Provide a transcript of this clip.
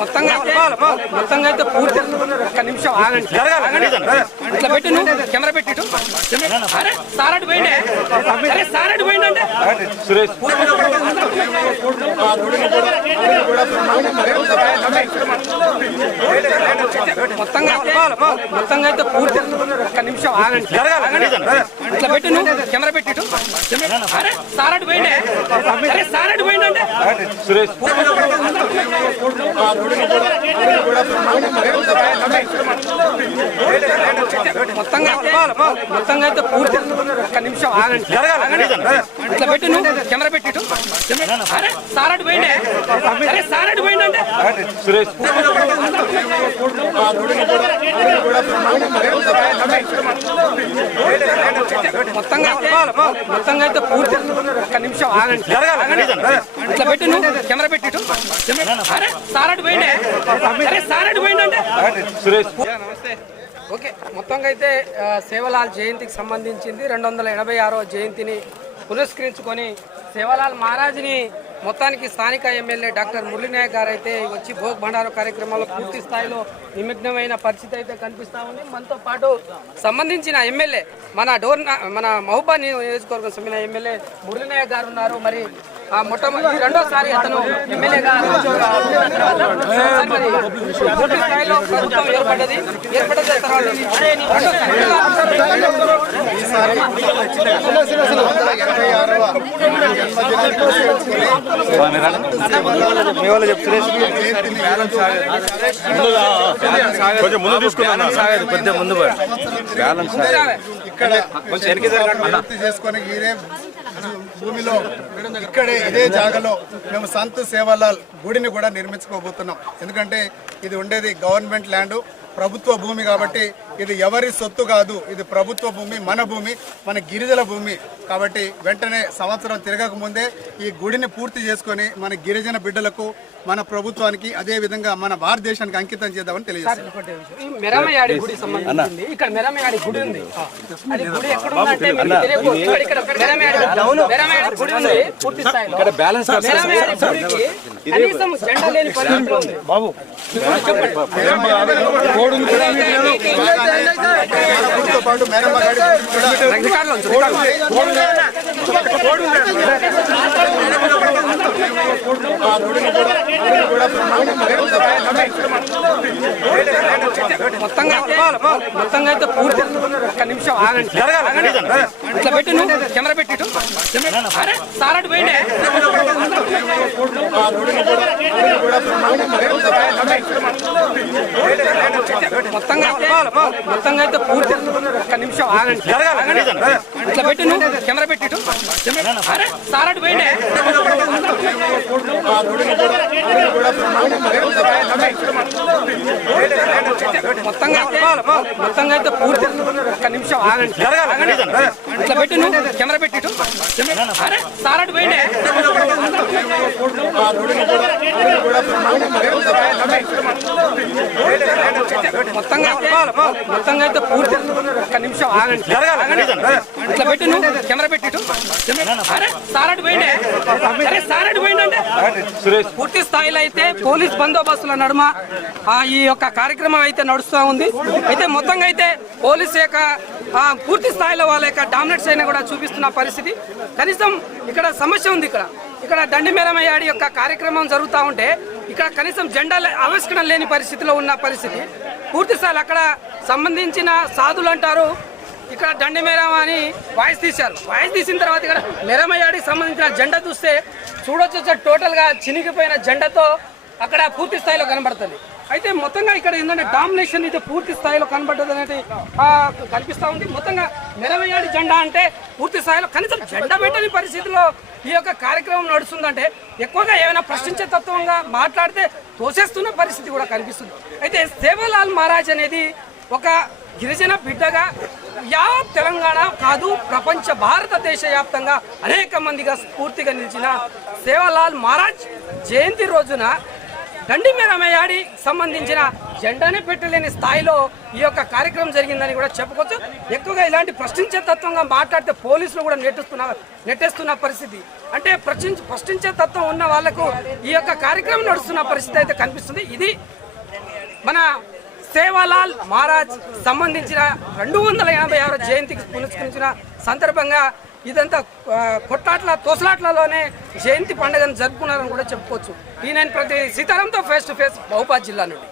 మొత్తంగా మొత్తంగా అయితే పూర్తి ఒక్క నిమిషం ఆగండి. ఇట్లా పెట్టి నువ్వు. కెమెరా పెట్టి ఇటు. అరే సారటి పోయిండే. అరే సారటి పోయిండంటే మొత్తంగా మొత్తంగా అయితే పూర్తి నిమిషం ఆగండి. ఇట్లా పెట్టి నువ్వు. కెమెరా పెట్టి ఇటు. అరే సారటి పోయిండే. అరే సారటి పోయిండంటే. మొత్తంగా మొత్తంగా అయితే పూర్తి ఒక్క నిమిషం ఆగండి. ఇట్లా పెట్టి నువ్వు కెమెరా పెట్టి ఇటు. అరే సారటి పోయిండే. అరే సారటి పోయిండంటే మొత్తంగా మొత్తంగా అయితే పూర్తి ఒక్క నిమిషం ఆగండి. ఇట్లా పెట్టి నువ్వు కెమెరా పెట్టి ఇటు. అరే సారటి పోయిండే అరే సారటి పోయిండంటే నమస్తే. ఓకే మొత్తంగా అయితే సేవలాల్ జయంతికి సంబంధించింది రెండు వందల ఎనభై ఆరో జయంతిని పురస్కరించుకొని సేవలాల్ మహారాజ్ని మొత్తానికి స్థానిక ఎమ్మెల్యే డాక్టర్ మురళీనాయక్ గారు అయితే వచ్చి భోగ్ భండారు కార్యక్రమంలో పూర్తి స్థాయిలో నిమగ్నమైన పరిస్థితి అయితే కనిపిస్తూ ఉంది. మనతో పాటు సంబంధించిన ఎమ్మెల్యే మన డోర్ మన మహబూబా నియోజకవర్గం సమ్మిన ఎమ్మెల్యే మురళీనాయక్ గారు ఉన్నారు. మరి మొట్టమొదటి రెండోసారి అతను ఎమ్మెల్యేగా పూర్తి స్థాయిలో ప్రభుత్వం ఏర్పడ్డది. ఏర్పడ్డ తర్వాత కొంచెం ముందు తీసుకున్నా సాగదు కొద్దిగా ముందు పోయి. బ్యాలెన్స్ చేసుకొని ఇదే భూమిలో ఇక్కడే ఇదే జాగాలో మేము సంత్ సేవాలాల్ గుడిని కూడా నిర్మించుకోబోతున్నాం. ఎందుకంటే ఇది ఉండేది గవర్నమెంట్ ల్యాండ్. ప్రభుత్వ భూమి కాబట్టి ఇది ఎవరి సొత్తు కాదు. ఇది ప్రభుత్వ భూమి మన భూమి మన గిరిజన భూమి. కాబట్టి వెంటనే సంవత్సరం తిరగక ముందే ఈ గుడిని పూర్తి చేసుకొని మన గిరిజన బిడ్డలకు మన ప్రభుత్వానికి అదే విధంగా మన భారతదేశానికి అంకితం చేద్దామని తెలియజేస్తాం ఈ కోడును కూడా సంబంధించింది ఇక్కడ పాటు గాడి మొత్తంగా మొత్తంగా అయితే పూర్తి ఒక్క నిమిషం ఆగండి జరగాలి ఇట్లా పెట్టి నువ్వు కెమెరా పెట్టి ఇటు. అరే కూడా మొత్తంగా మొత్తంగా అయితే పూర్తి ఒక్క నిమిషం ఆగండి ఆగండి. ఇట్లా పెట్టి నువ్వు కెమెరా పెట్టి ఇటు. అరే సారటి పోయిండే మొత్తంగా మొత్తంగా అయితే పూర్తి ఒక్క నిమిషం ఆగండి ఆగండి. ఇట్లా పెట్టి నువ్వు కెమెరా పెట్టి ఇటు. అరే సారటి పోయిండే మొత్తంగా మొత్తంగా అయితే పూర్తి ఒక్క నిమిషం ఆగండి ఆగండి. ఇట్లా పెట్టి నువ్వు. కెమెరా పెట్టి అరే సారటి పోయిండే. అరే సారటి పూర్తి స్థాయిలో అయితే పోలీస్ బందోబస్తుల నడుమ ఆ, ఈ యొక్క కార్యక్రమం అయితే నడుస్తూ ఉంది. అయితే మొత్తంగా అయితే పోలీస్ యొక్క పూర్తి స్థాయిలో వాళ్ళ యొక్క డామినేట్స్ అయినా కూడా చూపిస్తున్న పరిస్థితి. కనీసం ఇక్కడ సమస్య ఉంది ఇక్కడ. ఇక్కడ దండిమేరమయ్యాడి యొక్క కార్యక్రమం జరుగుతూ ఉంటే ఇక్కడ కనీసం జెండా లే- ఆవిష్కరణ లేని పరిస్థితిలో ఉన్న పరిస్థితి. పూర్తి స్థాయిలో అక్కడ సంబంధించిన సాధులు అంటారు ఇక్కడ దండి మేరం అని వాయిస్ తీశారు. వాయిస్ తీసిన తర్వాత ఇక్కడ మెరమయ్యాడికి సంబంధించిన జెండా చూస్తే చూడొచ్చు టోటల్గా చినిగిపోయిన జెండాతో అక్కడ పూర్తి స్థాయిలో కనబడుతుంది. అయితే మొత్తంగా ఇక్కడ ఏంటంటే డామినేషన్ అయితే పూర్తి స్థాయిలో కనబడ్డది అనేది కనిపిస్తూ ఉంది. మొత్తంగా మెరమయ్యాడి జెండా అంటే పూర్తి స్థాయిలో కనీసం జెండా పెట్టని పరిస్థితిలో ఈ యొక్క కార్యక్రమం నడుస్తుందంటే ఎక్కువగా ఏమైనా ప్రశ్నించే తత్వంగా మాట్లాడితే తోసేస్తున్న పరిస్థితి కూడా కనిపిస్తుంది. అయితే సేవలాల్ మహారాజ్ అనేది ఒక గిరిజన బిడ్డగా యా తెలంగాణ కాదు ప్రపంచ భారతదేశ వ్యాప్తంగా అనేక మందిగా స్ఫూర్తిగా నిలిచిన సేవలాల్ మహారాజ్ జయంతి రోజున దండి మేరమయ్యాడి సంబంధించిన జెండానే పెట్టలేని స్థాయిలో ఈ యొక్క కార్యక్రమం జరిగిందని కూడా చెప్పుకోవచ్చు. ఎక్కువగా ఇలాంటి ప్రశ్నించే తత్వంగా మాట్లాడితే పోలీసులు కూడా నెట్టేస్తున్న నెట్టేస్తున్న పరిస్థితి. అంటే ప్రశ్నించ ప్రశ్నించే తత్వం ఉన్న వాళ్ళకు ఈ యొక్క కార్యక్రమం నడుస్తున్న పరిస్థితి అయితే కనిపిస్తుంది. ఇది మన సేవాలాల్ మహారాజ్ సంబంధించిన రెండు వందల యాభై ఆరు జయంతికి పురస్కరించిన సందర్భంగా ఇదంతా కొట్లాట్ల తోసలాట్లలోనే జయంతి పండుగను జరుపుకున్నారని కూడా చెప్పుకోవచ్చు. ఈ నేను ప్రతి సీతారాంతో ఫేస్ టు ఫేస్ మహబాద్ జిల్లా నుండి.